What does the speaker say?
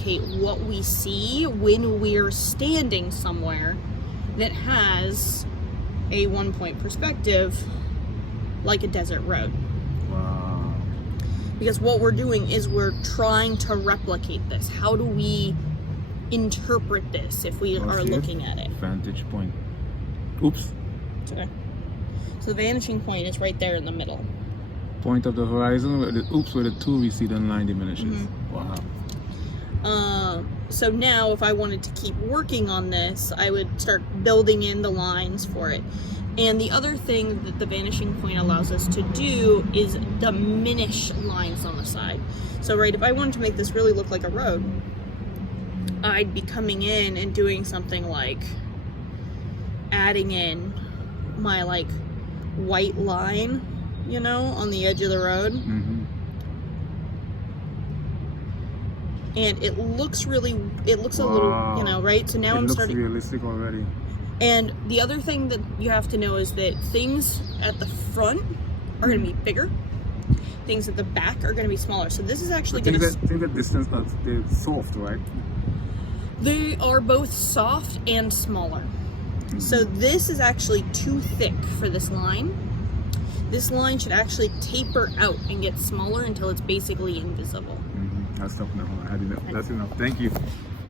replicate what we see when we're standing somewhere that has a one-point perspective, like a desert road. Wow. Because what we're doing is we're trying to replicate this. How do we interpret this if we are looking at it? Vantage point. Oops. It's okay. So the vanishing point is right there in the middle. Point of the horizon, where the 2 we see, then line diminishes. Wow. So now if I wanted to keep working on this, I would start building in the lines for it. And the other thing that the vanishing point allows us to do is diminish lines on the side. So right, if I wanted to make this really look like a road, I'd be coming in and doing something like adding in my like white line, you know, on the edge of the road. And it looks a little, you know, right? So now I'm starting. It looks realistic already. And the other thing that you have to know is that things at the front are going to be bigger. Things at the back are going to be smaller. So this is actually going to... I think that distance, they're soft, right? They are both soft and smaller. So this is actually too thick for this line. This line should actually taper out and get smaller until it's basically invisible. I'll stop now. I had enough. That's enough. Thank you.